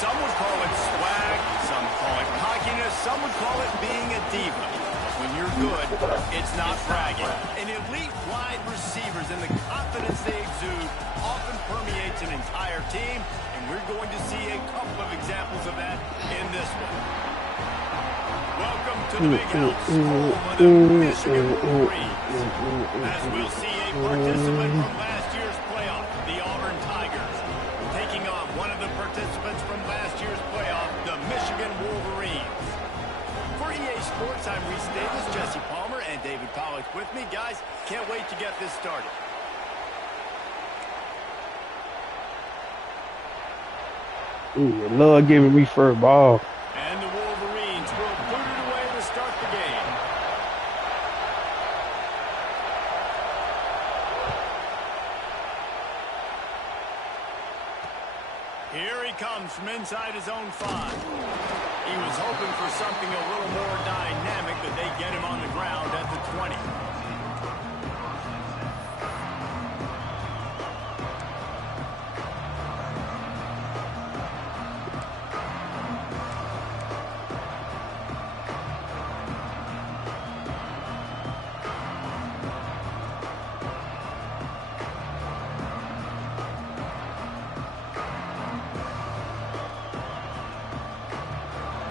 Some would call it swag, some call it cockiness, some would call it being a diva. When you're good, it's not bragging. An elite wide receivers and the confidence they exude often permeates an entire team, and we're going to see a couple of examples of that in this one. Welcome to the big house, home of the Michigan Wolverines. As we'll see a participant from last year's playoff, the Auburn Tigers, taking on one of the participants from last year's playoff, the Michigan Wolverines. For EA Sports, I'm Reese Davis, Jesse Palmer, and David Pollack with me. Guys, can't wait to get this started. Ooh, I love giving me for a ball. And the Wolverines will put it away to start the game. Here he comes from inside his own 5. He was hoping for something a little more dynamic, but they get him on the ground at the 20.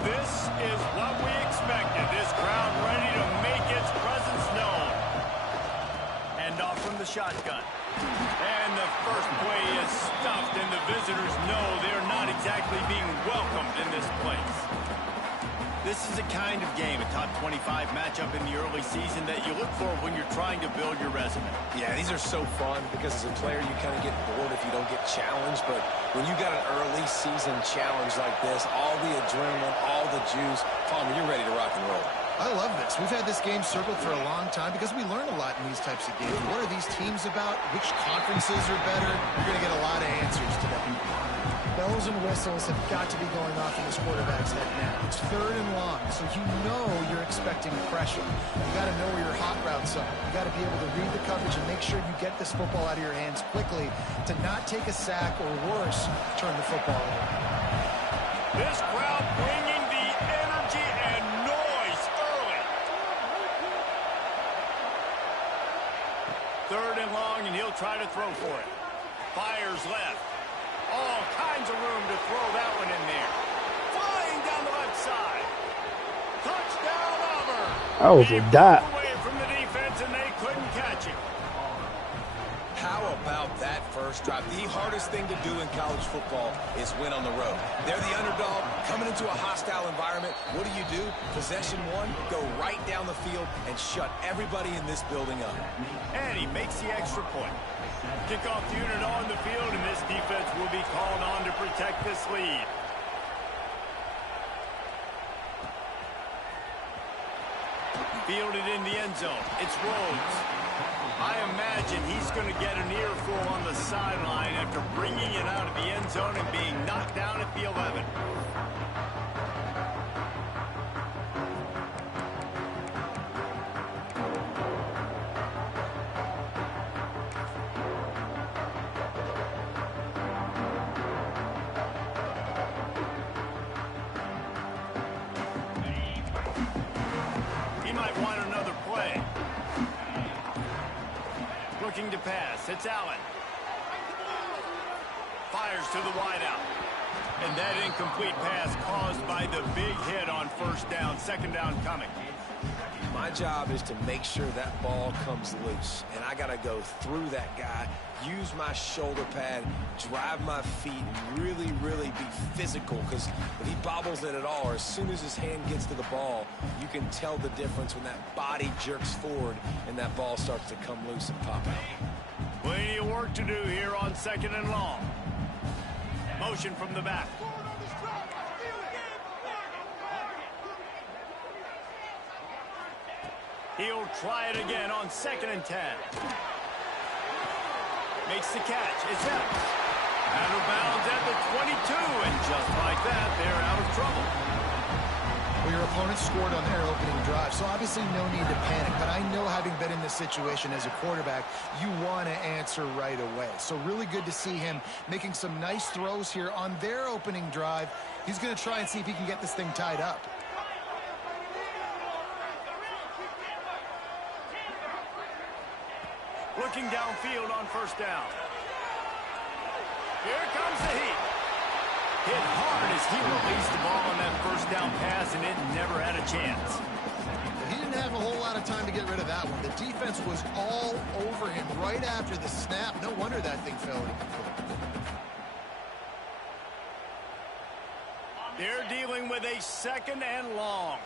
This is what we expected. This crowd ready to make its presence known. And off from the shotgun. And the first play is stuffed, and the visitors know they're not exactly being welcomed in this place. This is a kind of game, a top 25 matchup in the early season that you look for when you're trying to build your resume. Yeah, these are so fun because as a player you kind of get bored if you don't get challenged, but when you got an early season challenge like this, all the adrenaline, all the juice, Palmer, you're ready to rock and roll. I love this. We've had this game circled for a long time because we learn a lot in these types of games. What are these teams about? Which conferences are better? You're going to get a lot of answers today. Bells and whistles have got to be going off in this quarterback's head now. It's 3rd and long, so you know you're expecting pressure. You got to know where your hot routes are. You got to be able to read the coverage and make sure you get this football out of your hands quickly to not take a sack or worse, turn the football over. This crowd bringing the energy and noise early. 3rd and long, and he'll try to throw for it. Fires left. All kinds of room to throw that one in there. Flying down the left side. Touchdown, Auburn. That was a dot. Away from the defense, and they couldn't catch him. How about that first drive? The hardest thing to do in college football is win on the road. They're the underdog, coming into a hostile environment. What do? Possession 1, go right down the field and shut everybody in this building up. And he makes the extra point. Kickoff unit on the field, and this defense will be called on to protect this lead. Fielded in the end zone. It's Rhodes. I imagine he's going to get an earful on the sideline after bringing it out of the end zone and being knocked down at the 11. He might want another play. Looking to pass. It's Allen. Fires to the wideout. And that incomplete pass caused by the big hit on 1st down. 2nd down coming. My job is to make sure that ball comes loose. And I got to go through that guy, use my shoulder pad, drive my feet, and really, really be physical. Because if he bobbles it at all, or as soon as his hand gets to the ball, you can tell the difference when that body jerks forward and that ball starts to come loose and pop out. Plenty of work to do here on 2nd and long. Motion from the back. He'll try it again on 2nd and 10. Makes the catch. It's Epps. Out of bounds at the 22, and just like that, they're out of trouble. Well, your opponent scored on their opening drive, so obviously no need to panic. But I know, having been in this situation as a quarterback, you want to answer right away. So really good to see him making some nice throws here on their opening drive. He's going to try and see if he can get this thing tied up. Looking downfield on first down. Here comes the heat. Hit hard as he released the ball on that first down pass, and it never had a chance. He didn't have a whole lot of time to get rid of that one. The defense was all over him right after the snap. No wonder that thing fell incomplete. They're dealing with a 2nd and long.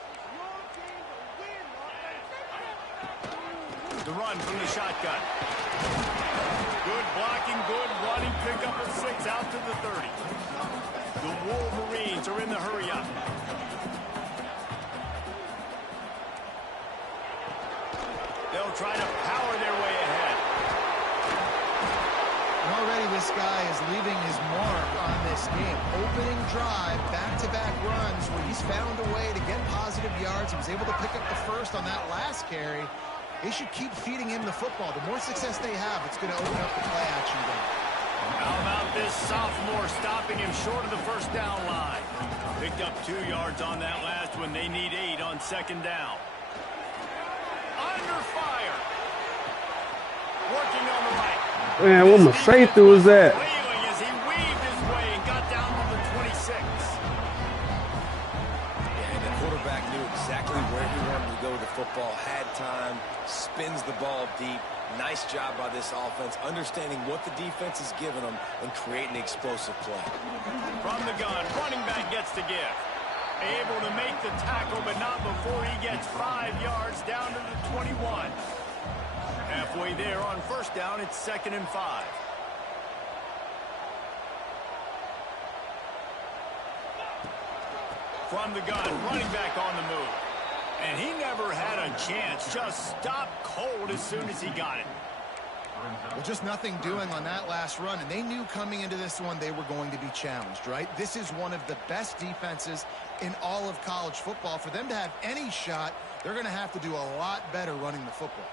The run from the shotgun. Good blocking, good running, pickup of 6 out to the 30. The Wolverines are in the hurry-up. They'll try to power their way ahead. And already this guy is leaving his mark on this game. Opening drive, back-to-back runs where he's found a way to get positive yards. He was able to pick up the first on that last carry. They should keep feeding him the football. The more success they have, it's going to open up the play-action game. How about this sophomore stopping him short of the first down line? Picked up 2 yards on that last one. They need 8 on 2nd down. Under fire. Working on the right. Man, what my safety was that? Flailing as he weaved his way and got down to the 26. And the quarterback knew exactly where he wanted to go with the football, had time, spins the ball deep. Nice job by this offense, understanding what the defense is giving them and creating explosive play. From the gun, running back gets the give. Able to make the tackle, but not before he gets 5 yards down to the 21. Halfway there on first down, it's 2nd and 5. From the gun, running back on the move. And he never had a chance. Just stopped cold as soon as he got it. Well, just nothing doing on that last run, and they knew coming into this one they were going to be challenged, right? This is one of the best defenses in all of college football. For them to have any shot, they're going to have to do a lot better running the football.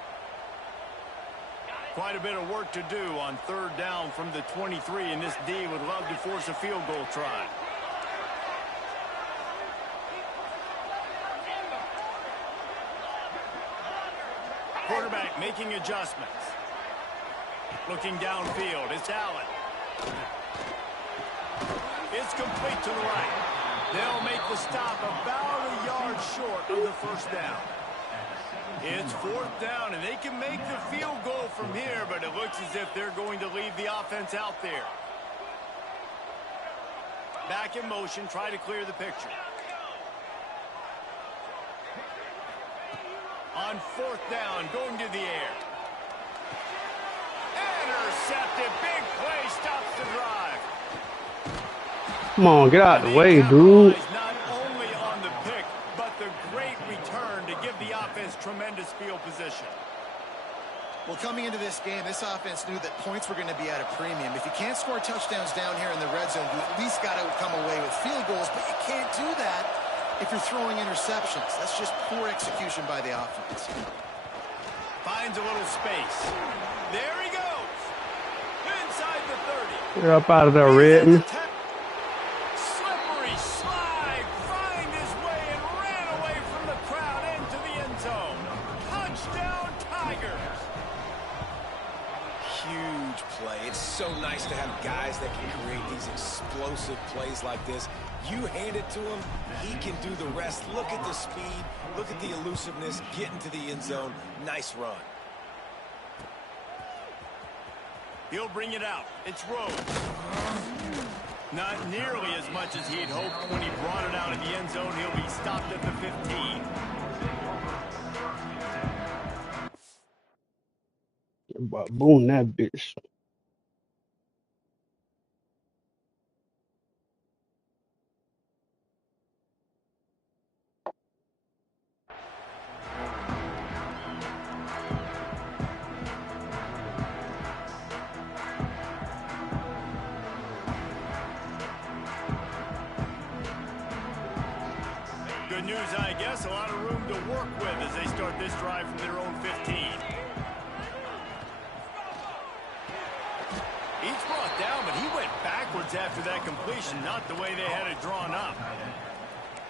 Quite a bit of work to do on 3rd down from the 23, and this D would love to force a field goal try. Quarterback making adjustments. Looking downfield, it's Allen. It's complete to the right. They'll make the stop about a yard short of the first down. It's 4th down, and they can make the field goal from here, but it looks as if they're going to leave the offense out there. Back in motion, try to clear the picture. On 4th down, going to the air. Intercepted. Big play stops the drive. Come on, get out the way, dude. Not only on the pick, but the great return to give the offense tremendous field position. Well, coming into this game, this offense knew that points were going to be at a premium. If you can't score touchdowns down here in the red zone, you at least got to come away with field goals, but you can't do that if you're throwing interceptions. That's just poor execution by the offense. Finds a little space. There he goes. Inside the 30. Get up out of there, Redden. Slippery slide. Find his way and ran away from the crowd into the end zone. Touchdown, Tigers. Huge play. It's so nice to have guys that can create these explosive plays like this. You hand it to him, he can do the rest. Look at the speed, look at the elusiveness, get into the end zone. Nice run. He'll bring it out. It's Rhodes. Not nearly as much as he'd hoped when he brought it out in the end zone. He'll be stopped at the 15. Boom, that bitch. Good Good news, I guess. A lot of room to work with as they start this drive from their own 15. He's brought down, but he went backwards after that completion, not the way they had it drawn up.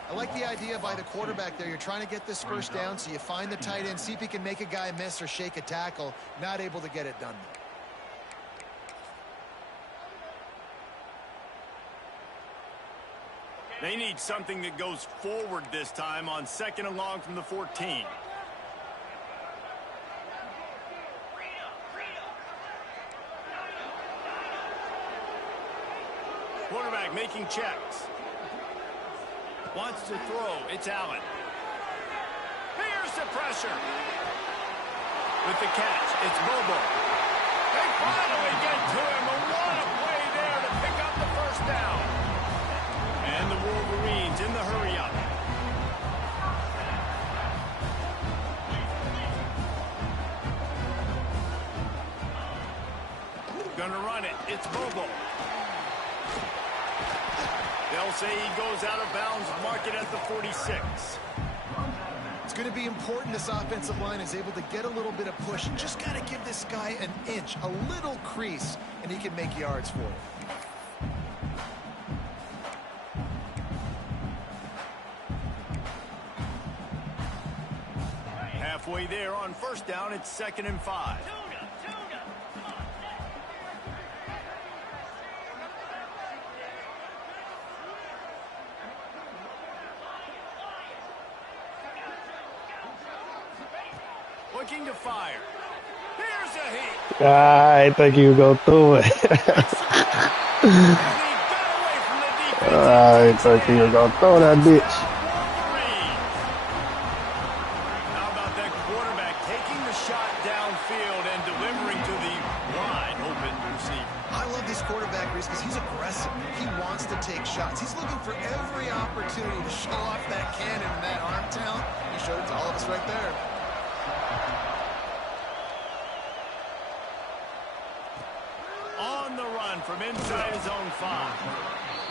I like the idea by the quarterback there. You're trying to get this first down, so you find the tight end, see if he can make a guy miss or shake a tackle. Not able to get it done. They need something that goes forward this time on 2nd and long from the 14. Quarterback making checks. Wants to throw. It's Allen. Here's the pressure. With the catch, it's Bobo. They finally get to him. And what a play there to pick up the first down. And the Wolverines in the hurry-up. Gonna run it. It's Bobo. They'll say he goes out of bounds, mark it at the 46. It's going to be important this offensive line is able to get a little bit of push. And just got to give this guy an inch, a little crease, and he can make yards for it. Halfway there on first down, it's 2nd and 5. Looking to fire. Here's a hit. I think you go through it. I think you go through that bitch. How about that quarterback taking the shot downfield and delivering to the wide open receiver? I love this quarterback, Reese, because he's aggressive. He wants to take shots. He's looking for every opportunity to show off that cannon and that arm talent. He showed it to all of us right there. On the run from inside his own 5.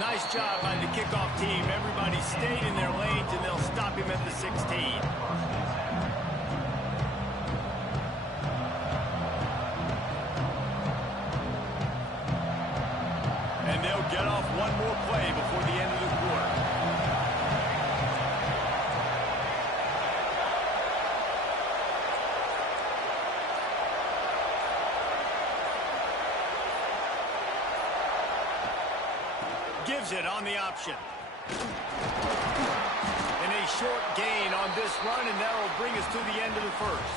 Nice job by the kickoff team. Everybody stayed in their lanes, and they'll stop him at the 16. And they'll get off one more play before the end of the quarter. Gives it on the option. And a short gain on this run, and that will bring us to the end of the first.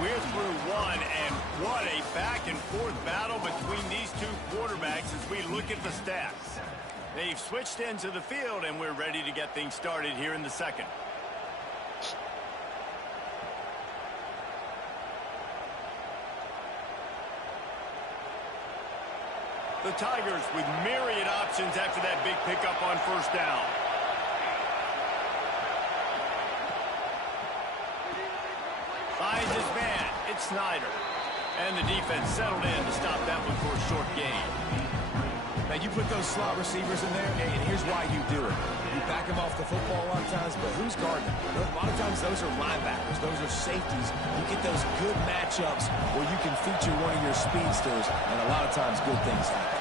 We're through one, and what a back-and-forth battle between these two quarterbacks as we look at the stats. They've switched into the field, and we're ready to get things started here in the second. The Tigers with myriad options after that big pickup on first down. Finds his man. It's Snyder. And the defense settled in to stop that one for a short gain. Now, you put those slot receivers in there, and here's why you do it. You back them off the football a lot of times, but who's guarding them? A lot of times those are linebackers. Those are safeties. You get those good matchups where you can feature one of your speedsters, and a lot of times good things happen.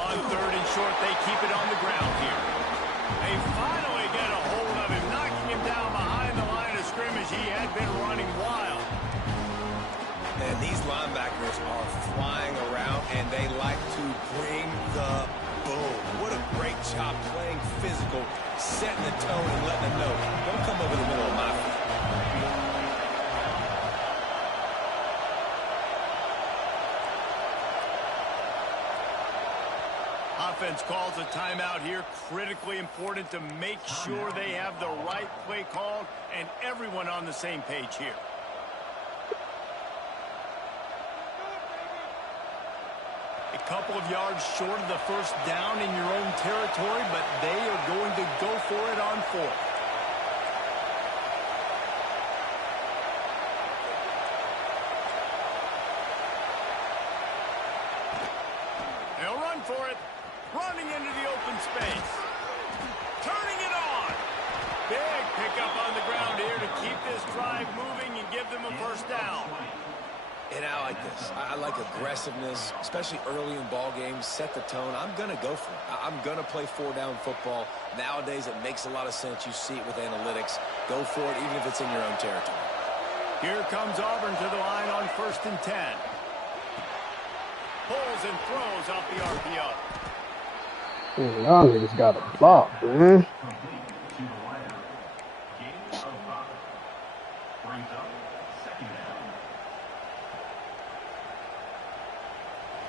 On 3rd and short, they keep it on the ground here. They finally get a hold of him, knocking him down behind the line of scrimmage. He had been running wild. And these linebackers are flying around, and they like to bring the boom. What a great job playing physical, setting the tone and letting them know, don't come over the middle of my feet. Offense calls a timeout here. Critically important to make sure they have the right play called and everyone on the same page here. A couple of yards short of the first down in your own territory, but they are going to go for it on 4th. for it. Running into the open space. Turning it on. Big pickup on the ground here to keep this drive moving and give them a first down. And I like this. I like aggressiveness, especially early in ball games. Set the tone. I'm going to go for it. I'm going to play four-down football. Nowadays, it makes a lot of sense. You see it with analytics. Go for it, even if it's in your own territory. Here comes Auburn to the line on 1st and 10. Pulls and throws off the RPO. Man, y'all niggas got a block, man.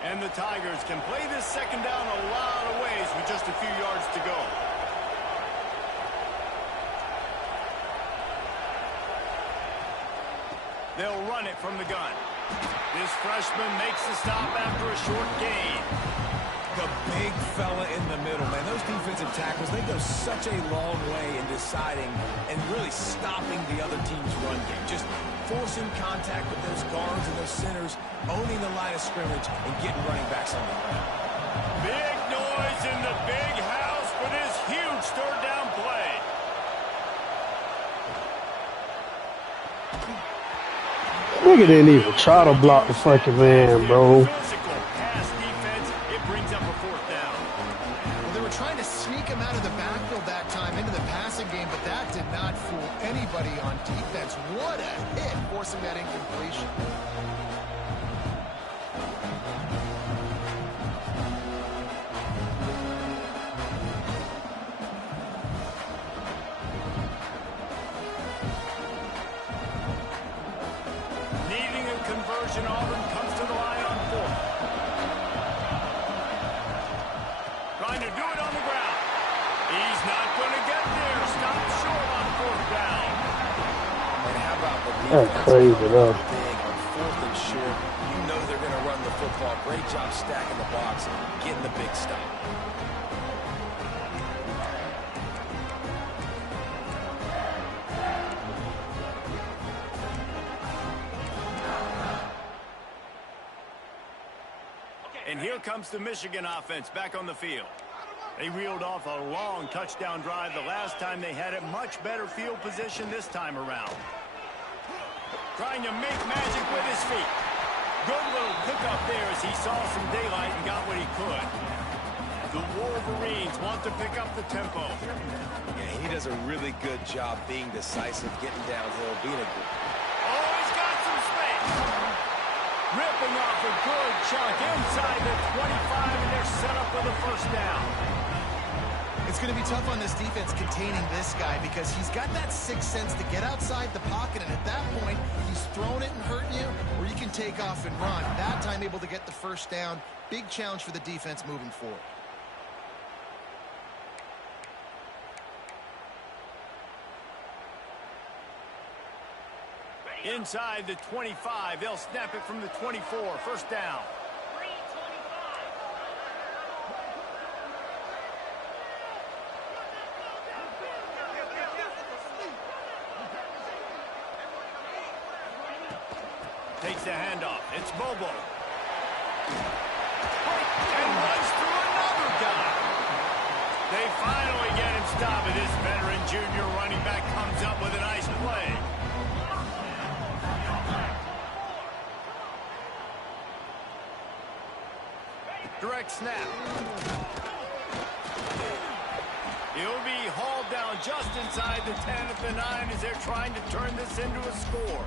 And the Tigers can play this second down a lot of ways with just a few yards to go. They'll run it from the gun. This freshman makes the stop after a short gain. The big fella in the middle, man. Those defensive tackles, they go such a long way in deciding and really stopping the other team's run game. Just forcing contact with those guards and those centers, owning the line of scrimmage, and getting running backs on the ground. Big noise in the big house for this huge third down play. Nigga didn't even try to block the fucking man, bro. Physical pass defense, it brings up a fourth down. Well, they were trying to sneak him out of the backfield that time into the passing game, but that did not fool anybody on defense. What a hit, forcing that incompletion. Needing a conversion, Auburn comes to the line on 4th. Trying to do it on the ground. He's not going to get there. Stopped short on 4th down. And how about the That's defense? crazy, though. Big on 4th and short. You know they're going to run the football. Great job stacking the box and getting the big stop. And here comes the Michigan offense back on the field. They reeled off a long touchdown drive the last time they had it. Much better field position this time around. Trying to make magic with his feet. Good little pickup there as he saw some daylight and got what he could. The Wolverines want to pick up the tempo. Yeah, he does a really good job being decisive, getting downhill, being a good... Oh, he's got some space. Ripping off a good chunk inside the 25, and they're set up for the first down. It's going to be tough on this defense containing this guy because he's got that sixth sense to get outside the pocket, and at that point, he's throwing it and hurting you, or you can take off and run. That time able to get the first down. Big challenge for the defense moving forward. Inside the 25, they'll snap it from the 24, first down. Takes the handoff. It's Bobo. And runs through another guy. They finally get him stopped, and this veteran junior running back comes up with a nice play. Direct snap. He'll be hauled down just inside the 10 at the 9 as they're trying to turn this into a score.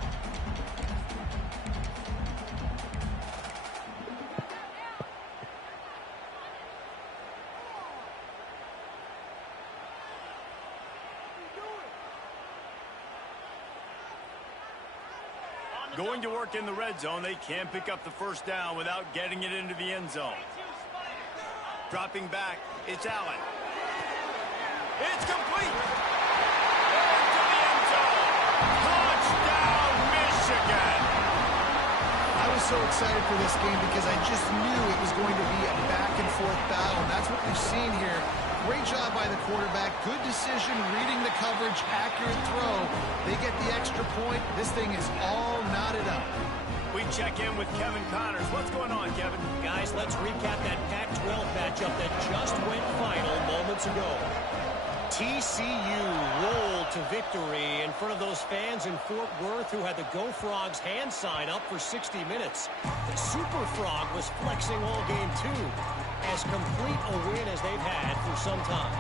Going to work in the red zone, they can't pick up the first down without getting it into the end zone. Dropping back, it's Allen. It's complete. Into the end zone. Touchdown, Michigan. I was so excited for this game because I just knew it was going to be a back-and-forth battle, and that's what we've seen here. Great job by the quarterback. Good decision, reading the coverage, accurate throw. They get the extra point. This thing is all knotted up. We check in with Kevin Connors. What's going on, Kevin? Guys, let's recap that Pac-12 matchup that just went final moments ago. TCU rolled to victory in front of those fans in Fort Worth who had the Go Frogs hand sign up for 60 minutes. The Super Frog was flexing all game two. As complete a win as they've had for some time.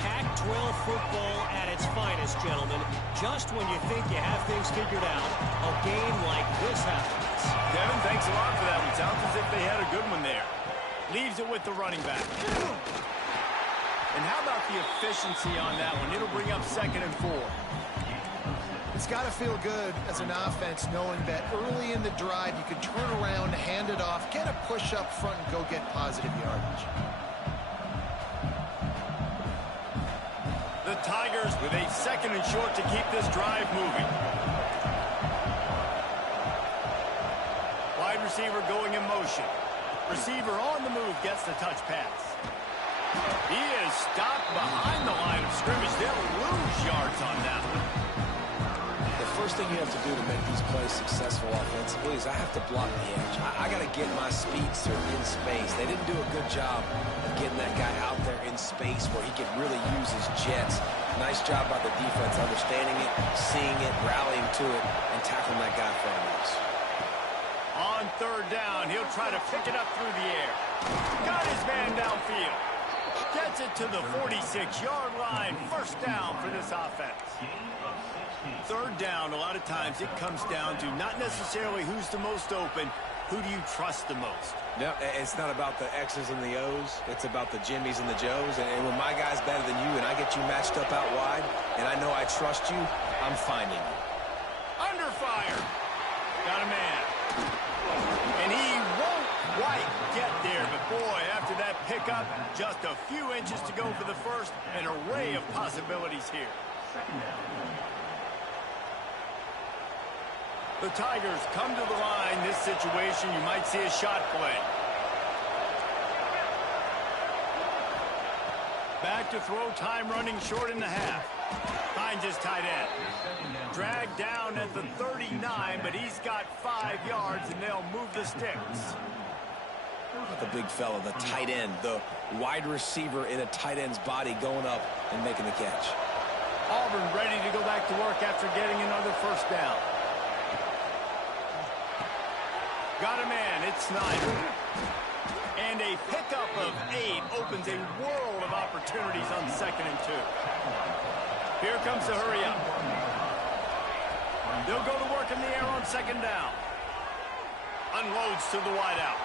Pac-12 football at its finest, gentlemen. Just when you think you have things figured out, a game like this happens. Kevin, thanks a lot for that one. Sounds as if they had a good one there. Leaves it with the running back. And how about the efficiency on that one? It'll bring up 2nd and 4. It's got to feel good as an offense knowing that early in the drive you can turn around, hand it off, get a push up front, and go get positive yardage. The Tigers with a 2nd and short to keep this drive moving. Wide receiver going in motion. Receiver on the move gets the touch pass. He is stopped behind the line of scrimmage. They'll lose yards on that one. The first thing you have to do to make these plays successful offensively is I have to block the edge. I got to get my speedster in space. They didn't do a good job of getting that guy out there in space where he could really use his jets. Nice job by the defense understanding it, seeing it, rallying to it, and tackling that guy in front of us. On 3rd down, he'll try to pick it up through the air. Got his man downfield. Gets it to the 46-yard line. 1st down for this offense. 3rd down, a lot of times it comes down to not necessarily who's the most open, who do you trust the most? No, it's not about the X's and the O's. It's about the Jimmys and the Joes. And when my guy's better than you and I get you matched up out wide and I know I trust you, I'm finding you. Under fire. Got a man. And he won't quite get there, but boy, after that pickup, just a few inches to go for the first. An array of possibilities here. The Tigers come to the line. This situation, you might see a shot play. Back to throw, time running short in the half. Finds his tight end. Dragged down at the 39, but he's got 5 yards, and they'll move the sticks. The big fella, the tight end, the wide receiver in a tight end's body going up and making the catch. Auburn ready to go back to work after getting another 1st down. Got a man, it's Snyder. And a pickup of 8 opens a world of opportunities on 2nd and 2. Here comes the hurry up. They'll go to work in the air on 2nd down. Unloads to the wideout.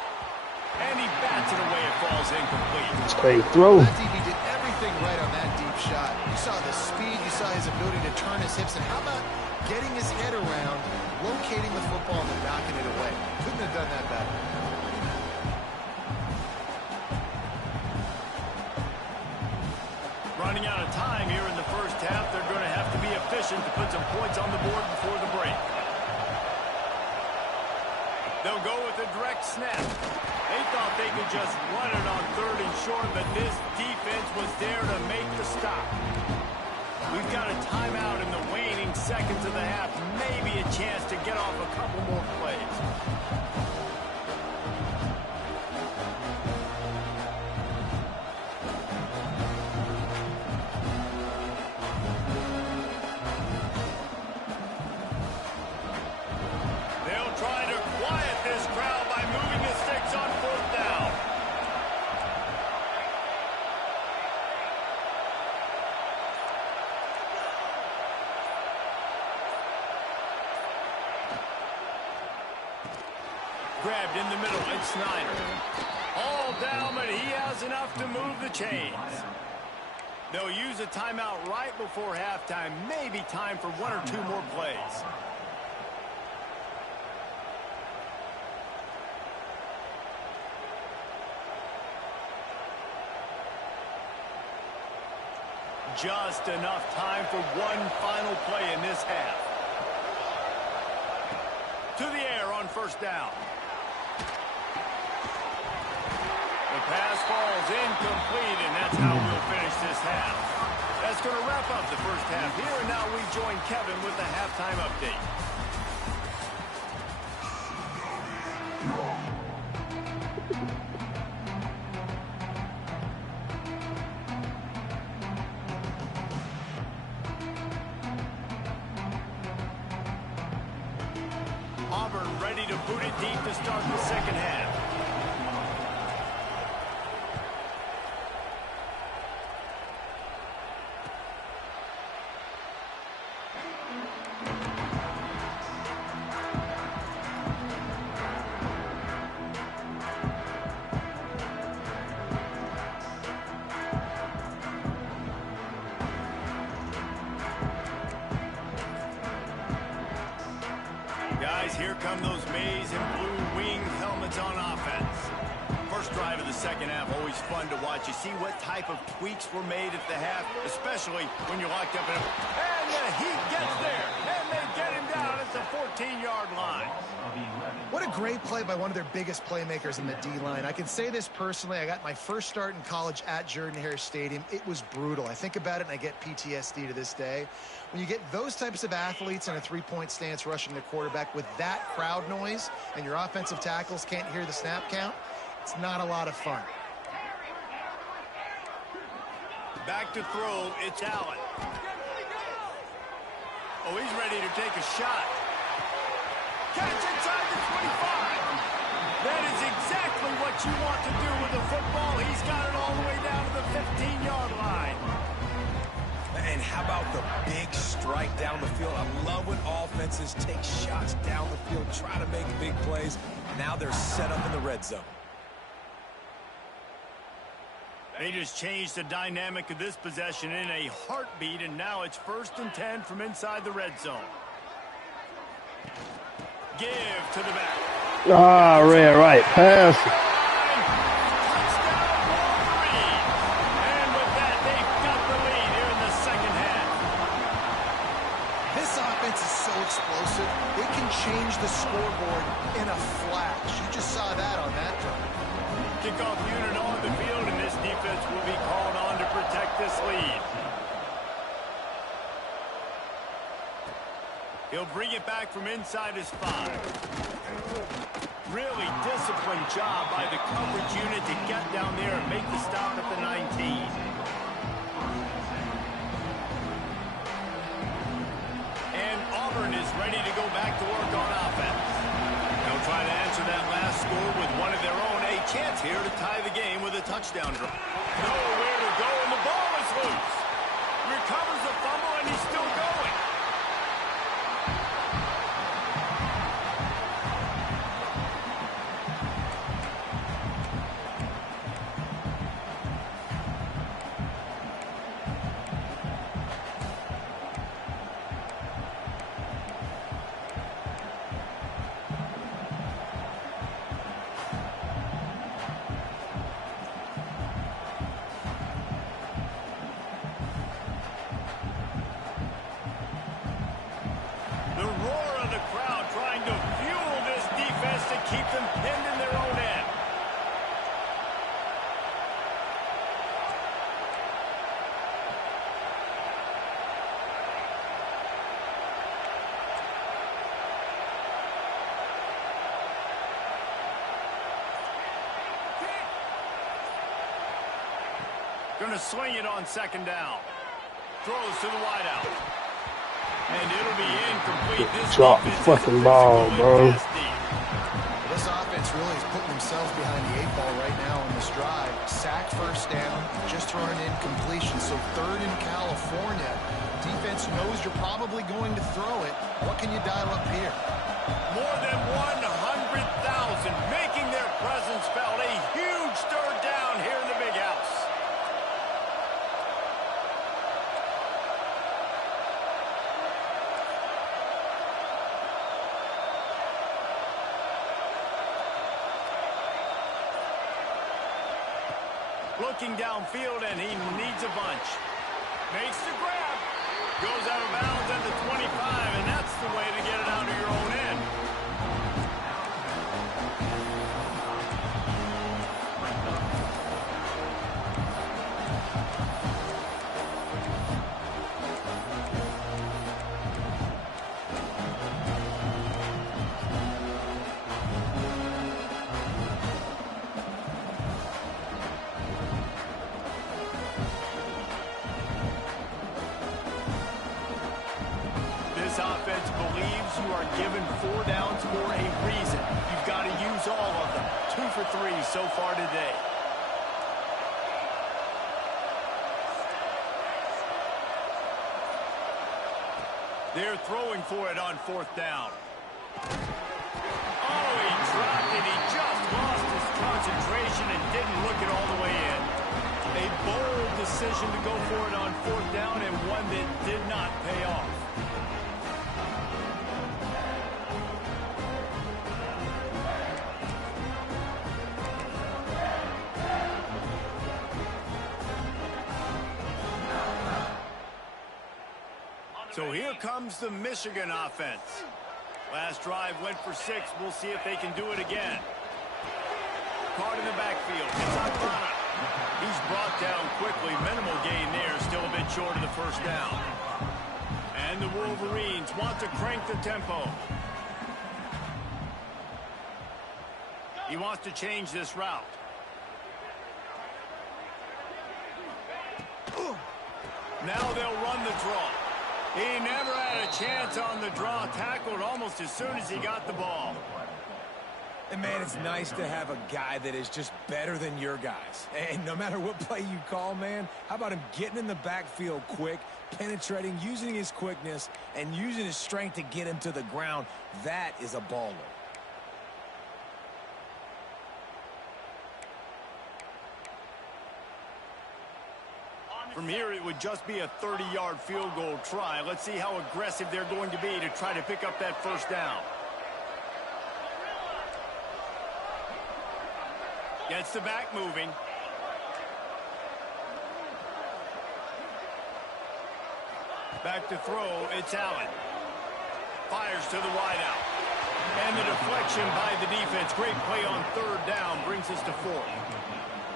And he bats it away. It falls incomplete. It's great throw. That DB did everything right on that deep shot. You saw the speed, you saw his ability to turn his hips, and how about getting his head around, locating the football and knocking it away. Couldn't have done that better. Running out of time here in the 1st half. They're going to have to be efficient to put some points on the board before the break. They'll go with a direct snap. They thought they could just run it on 3rd and short, but this defense was there to make the stop. We've got a timeout in the waning seconds of the half. Maybe a chance to get off a couple more plays. They'll try to quiet this crowd by moving the sticks on 4th down. Grabbed in the middle, it's Snyder. All down, but he has enough to move the chains. They'll use a timeout right before halftime. Maybe time for 1 or 2 more plays. Just enough time for one final play in this half. To the air on 1st down. The pass falls incomplete, and that's how we'll finish this half. That's going to wrap up the 1st half here, and now we join Kevin with the halftime update. ready to boot it deep to start the second half. Guys, here come those maize and blue wing helmets on offense. First drive of the second half, always fun to watch. You see what type of tweaks were made at the half, especially when you're locked up in a... And the Heat gets there, and they get him down at the 14-yard line. What a great play by one of their biggest playmakers in the D-line. I can say this personally. I got my first start in college at Jordan-Hare Stadium. It was brutal. I think about it, and I get PTSD to this day. When you get those types of athletes in a three-point stance rushing the quarterback with that crowd noise and your offensive tackles can't hear the snap count, it's not a lot of fun. Back to throw, it's Allen. Oh, he's ready to take a shot. Catch inside the 25. That is exactly what you want to do with the football. He's got it all the way down to the 15-yard line. And how about the big strike down the field? I love when offenses take shots down the field, try to make big plays. Now they're set up in the red zone. They just changed the dynamic of this possession in a heartbeat, and now it's 1st and 10 from inside the red zone. Give to the back. Ah, red, right. Pass. Touchdown, Wolverine. And with that, they've got the lead here in the second half. This offense is so explosive, it can change the scoreboard in a flash. You just saw that on that drive. Kickoff unit on the field, and this defense will be called on to protect this lead. He'll bring it back from inside his 5. Really disciplined job by the coverage unit to get down there and make the stop at the 19. And Auburn is ready to go back to work on offense. They'll try to answer that last score with one of their own. A chance here to tie the game with a touchdown drive. Nowhere to go, and the ball is loose. Recovers the fumble, and he's still going. Keep them pinned in their own end. Gonna swing it on 2nd down. Throws to the wideout. And it'll be incomplete. This Drop the fucking ball, bro. This offense really is putting themselves behind the 8 ball right now on this drive. Sack 1st down, just throwing an incompletion. So 3rd in California. Defense knows you're probably going to throw it. What can you dial up here? More than 100,000 making their presence felt. A huge 3rd down here in the big house. Looking downfield, and he needs a bunch. Makes the grab. Goes out of bounds at the 25, and that's the way to get it out of your own end. This offense believes you are given 4 downs for a reason. You've got to use all of them. 2 for 3 so far today. They're throwing for it on 4th down. Oh, he dropped it. He just lost his concentration and didn't look it all the way in. A bold decision to go for it on 4th down and one that did not pay off. So here comes the Michigan offense. Last drive went for 6. We'll see if they can do it again. Caught in the backfield. It's Akana. He's brought down quickly. Minimal gain there. Still a bit short of the 1st down. And the Wolverines want to crank the tempo. He wants to change this route. Now they'll run the draw. He never had a chance on the draw. Tackled almost as soon as he got the ball. And, man, it's nice to have a guy that is just better than your guys. And no matter what play you call, man, how about him getting in the backfield quick, penetrating, using his quickness, and using his strength to get him to the ground? That is a baller. From here, it would just be a 30-yard field goal try. Let's see how aggressive they're going to be to try to pick up that 1st down. Gets the back moving. Back to throw, it's Allen. Fires to the wideout. And the deflection by the defense. Great play on 3rd down brings us to 4th.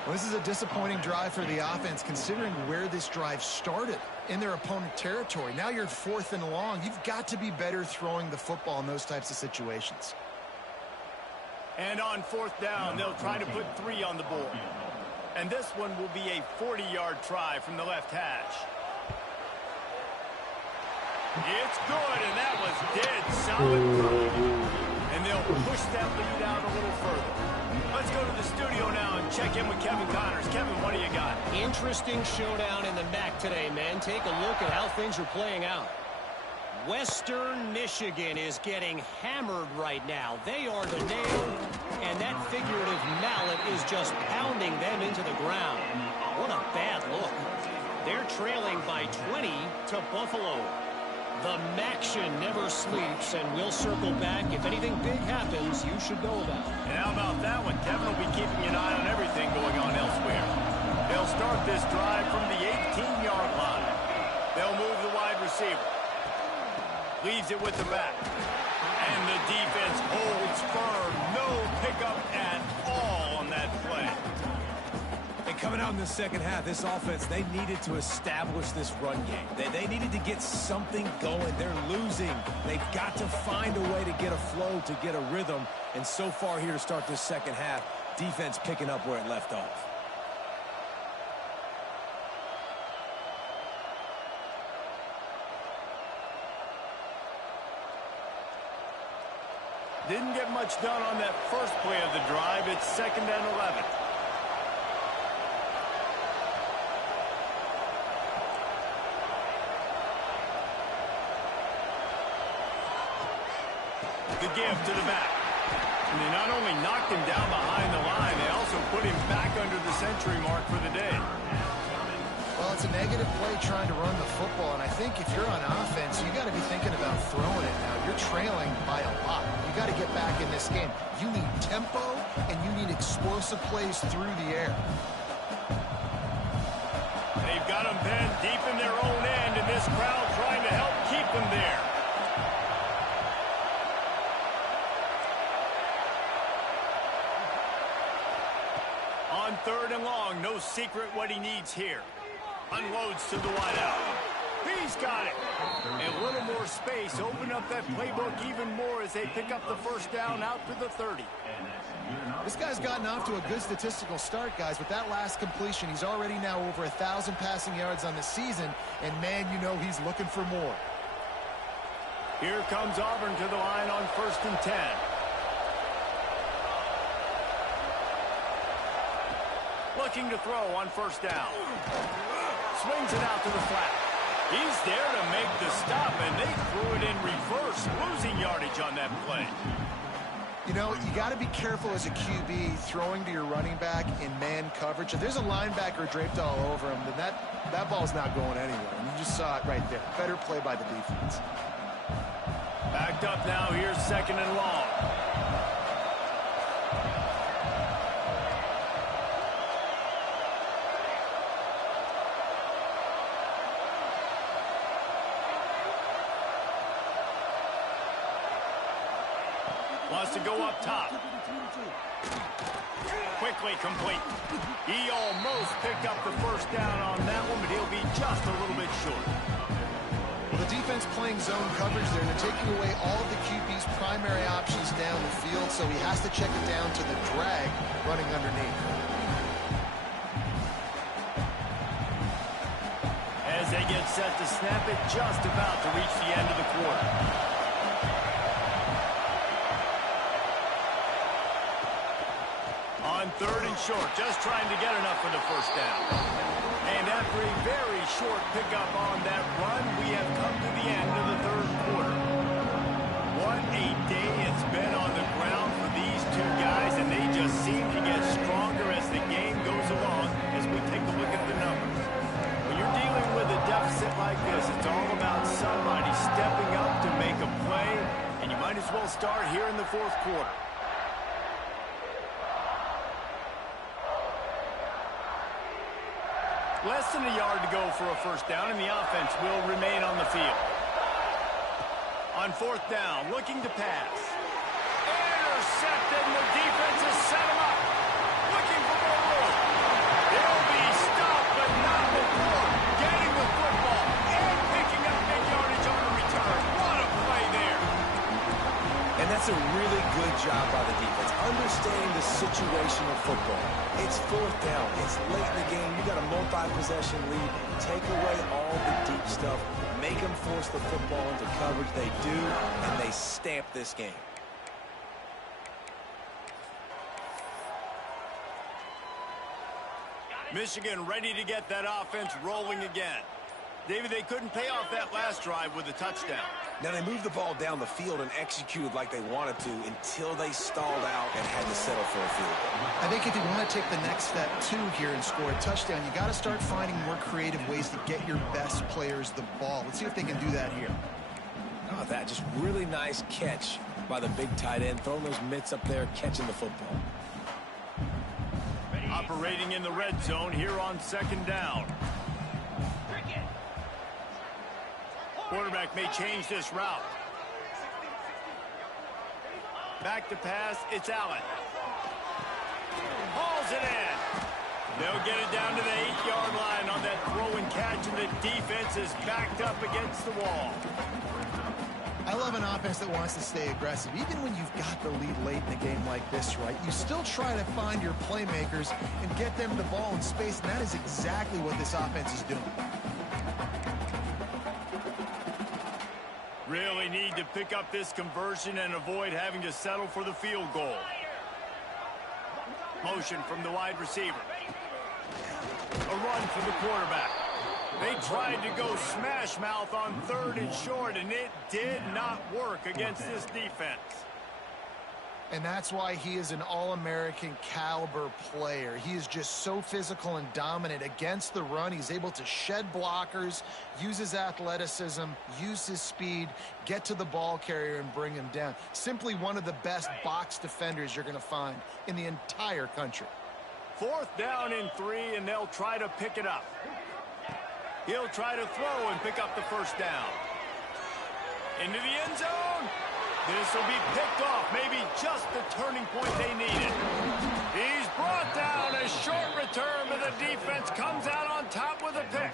Well, this is a disappointing drive for the offense, considering where this drive started in their opponent territory. Now you're 4th and long. You've got to be better throwing the football in those types of situations. And on 4th down, they'll try to put 3 on the board. And this one will be a 40-yard try from the left hash. It's good, and that was dead solid throw. And they'll push that lead out a little further. Let's go to the studio now and check in with Kevin Connors. Kevin, what do you got? Interesting showdown in the MAC today, man. Take a look at how things are playing out. Western Michigan is getting hammered right now. They are the nail, and that figurative mallet is just pounding them into the ground. What a bad look. They're trailing by 20 to Buffalo. The Maction never sleeps, and we'll circle back. If anything big happens, you should know about it. And how about that one? Kevin will be keeping an eye on everything going on elsewhere. They'll start this drive from the 18-yard line. They'll move the wide receiver. Leaves it with the back. And the defense holds firm. No pickup at all on that play. And coming out in the second half, this offense, they needed to establish this run game. They needed to get something going. They're losing. They've got to find a way to get a flow, to get a rhythm. And so far here to start this second half, defense picking up where it left off. Didn't get much done on that first play of the drive. It's 2nd and 11. The give to the back. And they not only knocked him down behind the line, they also put him back under the century mark for the day. Well, it's a negative play trying to run the football, and I think if you're on offense, you got to be thinking about throwing it now. You're trailing by a lot. You got to get back in this game. You need tempo, and you need explosive plays through the air. They've got them bent deep in their own end, and this crowd trying to help keep them there. On 3rd and long, no secret what he needs here. Unloads to the wideout. He's got it. A little more space. Open up that playbook even more as they pick up the 1st down out to the 30. This guy's gotten off to a good statistical start, guys. With that last completion, he's already now over 1,000 passing yards on the season. And, man, you know he's looking for more. Here comes Auburn to the line on 1st and 10. Looking to throw on 1st down. Swings it out to the flat. He's there to make the stop, and they threw it in reverse, losing yardage on that play. You know, you got to be careful as a QB throwing to your running back in man coverage. If there's a linebacker draped all over him, then that ball's not going anywhere. And you just saw it right there. Better play by the defense. Backed up now. Here's 2nd and long. Wants to go up top. Quickly complete. He almost picked up the 1st down on that one, but he'll be just a little bit short. Well, the defense playing zone coverage there. They're taking away all of the QB's primary options down the field, so he has to check it down to the drag running underneath. As they get set to snap it, just about to reach the end of the quarter. On 3rd and short, just trying to get enough for the 1st down. And after a very short pickup on that run, we have come to the end of the 3rd quarter. What a day it's been on the ground for these two guys, and they just seem to get stronger as the game goes along as we take a look at the numbers. When you're dealing with a deficit like this, it's all about somebody stepping up to make a play, and you might as well start here in the 4th quarter. Less than a yard to go for a 1st down, and the offense will remain on the field. On 4th down, looking to pass. Intercepted, and the defense has set him up. Looking for more room. He'll be stopped, but not before getting the football and picking up big yardage on the return. What a play there. And that's a really good job by the defense, understanding the situation of football. It's 4th down. It's late in the game. You got a multi-possession lead. Take away all the deep stuff. Make them force the football into coverage. They do, and they stamp this game. Michigan ready to get that offense rolling again. David, they couldn't pay off that last drive with a touchdown. Now, they moved the ball down the field and executed like they wanted to until they stalled out and had to settle for a field goal. I think if you want to take the next step, too, here and score a touchdown, you got to start finding more creative ways to get your best players the ball. Let's see if they can do that here. Oh, that just really nice catch by the big tight end, throwing those mitts up there, catching the football. Operating in the red zone here on 2nd down. Quarterback may change this route. Back to pass, it's Allen. Hauls it in. They'll get it down to the 8-yard line on that throw and catch, and the defense is backed up against the wall. I love an offense that wants to stay aggressive. Even when you've got the lead late in a game like this, right, you still try to find your playmakers and get them the ball in space, and that is exactly what this offense is doing. Really need to pick up this conversion and avoid having to settle for the field goal. Motion from the wide receiver. A run for the quarterback. They tried to go smash mouth on 3rd and short, and it did not work against this defense. And that's why he is an All-American caliber player. He is just so physical and dominant against the run. He's able to shed blockers, use his athleticism, use his speed, get to the ball carrier and bring him down. Simply one of the best box defenders you're going to find in the entire country. 4th down and 3, and they'll try to pick it up. He'll try to throw and pick up the 1st down. Into the end zone. This will be picked off, maybe just the turning point they needed. He's brought down, a short return, but the defense comes out on top with a pick.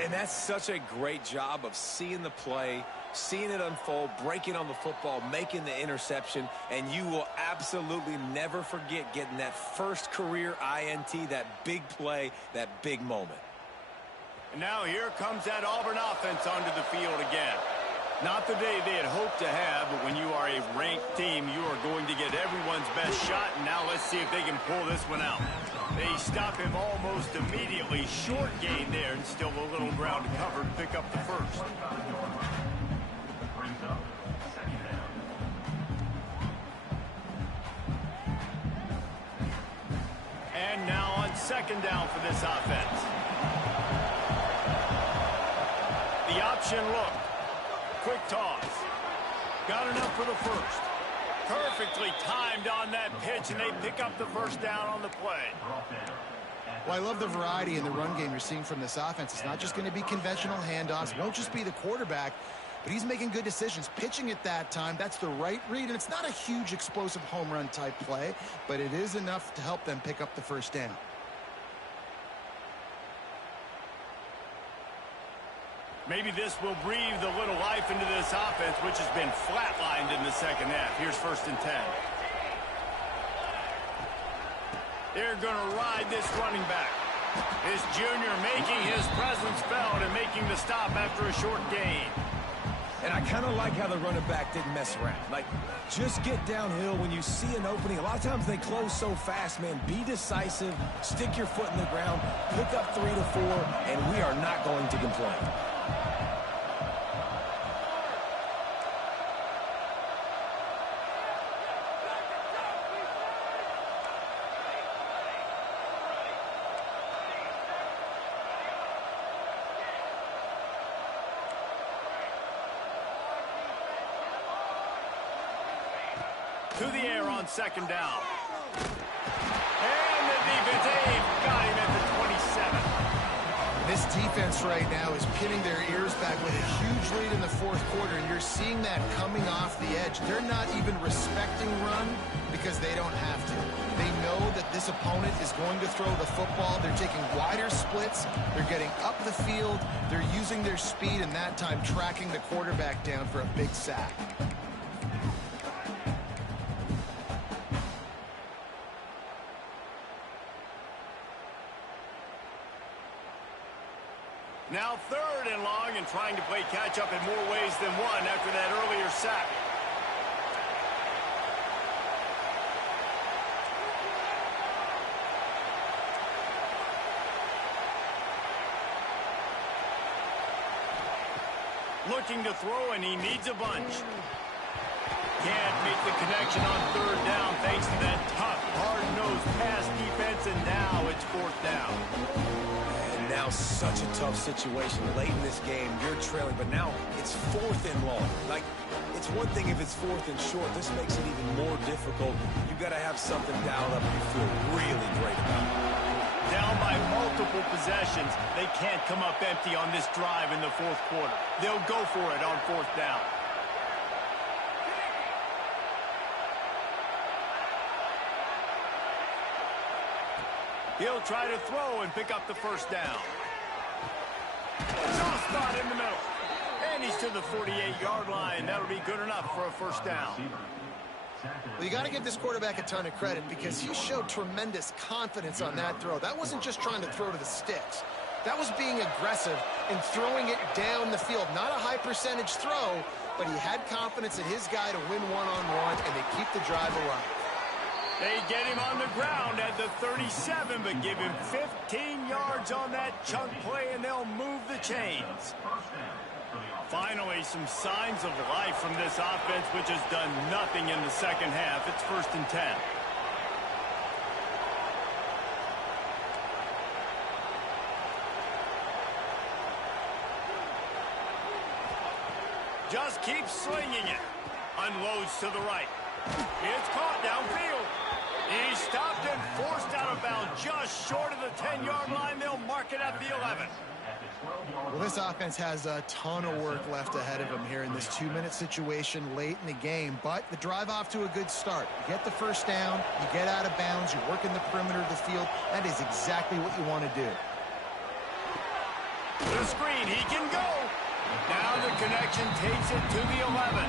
And that's such a great job of seeing the play, seeing it unfold, breaking on the football, making the interception, and you will absolutely never forget getting that first career INT, that big play, that big moment. And now here comes that Auburn offense onto the field again. Not the day they had hoped to have, but when you are a ranked team, you are going to get everyone's best shot, and now let's see if they can pull this one out. They stop him almost immediately. Short gain there, and still a little ground to cover to pick up the first. And now on second down for this offense. The option look. Quick toss. Got enough for the first. Perfectly timed on that pitch, and they pick up the first down on the play. Well, I love the variety in the run game you're seeing from this offense. It's not just going to be conventional handoffs. It won't just be the quarterback, but he's making good decisions. Pitching at that time, that's the right read, and it's not a huge explosive home run type play, but it is enough to help them pick up the first down. Maybe this will breathe a little life into this offense, which has been flatlined in the second half. Here's 1st and 10. They're going to ride this running back. This junior making his presence felt and making the stop after a short gain. And I kind of like how the running back didn't mess around. Like, just get downhill when you see an opening. A lot of times they close so fast, man. Be decisive, stick your foot in the ground, pick up 3 to 4, and we are not going to complain. To the air on second down. And the defense got him at the 27. This defense right now is pinning their ears back with a huge lead in the fourth quarter, and you're seeing that coming off the edge. They're not even respecting run because they don't have to. They know that this opponent is going to throw the football. They're taking wider splits. They're getting up the field. They're using their speed, and that time tracking the quarterback down for a big sack. Now 3rd and long, and trying to play catch-up in more ways than one after that earlier sack. Looking to throw, and he needs a bunch. Can't make the connection on 3rd down thanks to that tough, hard-nosed pass defense, and now it's 4th down. Now such a tough situation. Late in this game, you're trailing, but now it's 4th and long. Like, it's one thing if it's 4th and short. This makes it even more difficult. You got to have something dialed up you feel really great about. Down by multiple possessions, they can't come up empty on this drive in the 4th quarter. They'll go for it on 4th down. He'll try to throw and pick up the first down. Soft spot in the middle. And he's to the 48-yard line. That'll be good enough for a first down. Well, you got to give this quarterback a ton of credit because he showed tremendous confidence on that throw. That wasn't just trying to throw to the sticks. That was being aggressive and throwing it down the field. Not a high percentage throw, but he had confidence in his guy to win one-on-one, and they keep the drive alive. They get him on the ground at the 37, but give him 15 yards on that chunk play, and they'll move the chains. Finally, some signs of life from this offense, which has done nothing in the second half. It's 1st and 10. Just keeps slinging it. Unloads to the right. It's caught downfield. He stopped and forced out of bounds just short of the 10-yard line. They'll mark it at the 11. Well, this offense has a ton of work left ahead of them here in this 2-minute situation late in the game, but the drive off to a good start. You get the first down, you get out of bounds, you work in the perimeter of the field. That is exactly what you want to do. The screen, he can go. Now the connection takes it to the 11.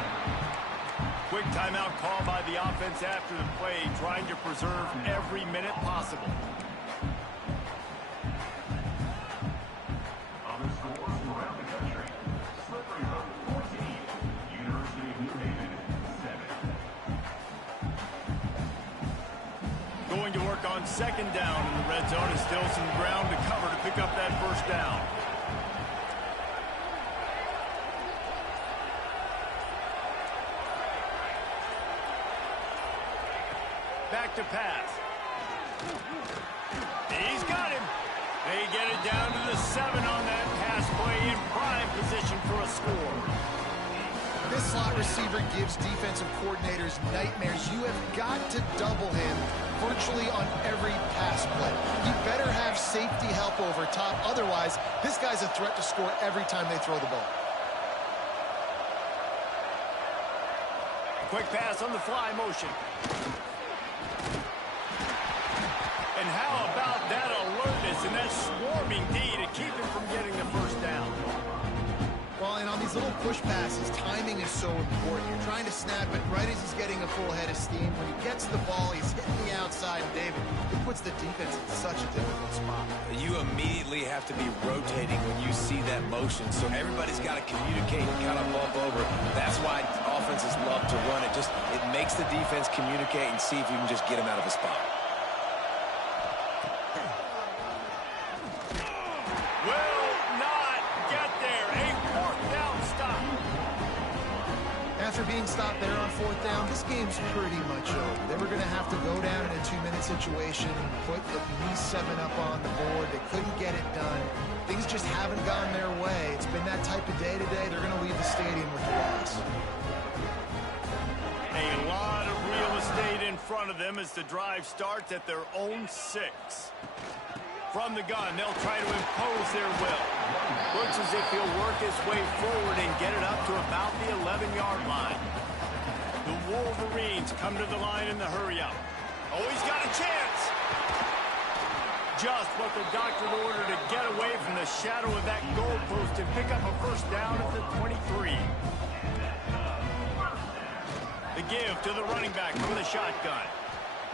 Quick timeout call by the offense after the play, trying to preserve every minute possible. second down in the red zone and still some ground to cover to pick up that first down. Back to pass. He's got him. They get it down to the 7 on that pass play in prime position for a score. This slot receiver gives defensive coordinators nightmares. You have got to double him virtually on every pass play. You better have safety help over top. Otherwise, this guy's a threat to score every time they throw the ball. Quick pass on the fly motion. And how about that alertness and that swarming D to keep him from getting the first down? Well, and on these little push passes, timing is so important. You're trying to snap it right as he's getting a full head of steam. When he gets the ball, he's hitting the outside, and David, it puts the defense in such a difficult spot. You immediately have to be rotating when you see that motion, so everybody's got to communicate and kind of bump over. That's why offenses love to run it. It makes the defense communicate and see if you can just get him out of a spot. After being stopped there on 4th down, this game's pretty much over. They were going to have to go down in a 2-minute situation, put at least 7 up on the board. They couldn't get it done. Things just haven't gone their way. It's been that type of day today. They're going to leave the stadium with the loss. A lot of real estate in front of them as the drive starts at their own 6. From the gun, they'll try to impose their will. Looks as if he'll work his way forward and get it up to about the 11-yard line. The Wolverines come to the line in the hurry-up. Oh, he's got a chance. Just what the doctor ordered to get away from the shadow of that goalpost and pick up a first down at the 23. The give to the running back from the shotgun.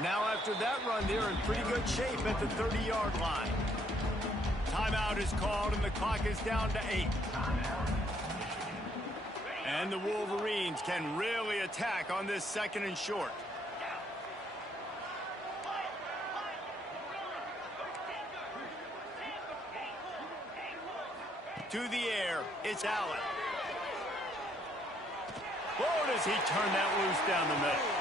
Now after that run, they're in pretty good shape at the 30-yard line. Timeout is called and the clock is down to 8. And the Wolverines can really attack on this 2nd and short. To the air, it's Allen. Oh, does he turn that loose down the middle.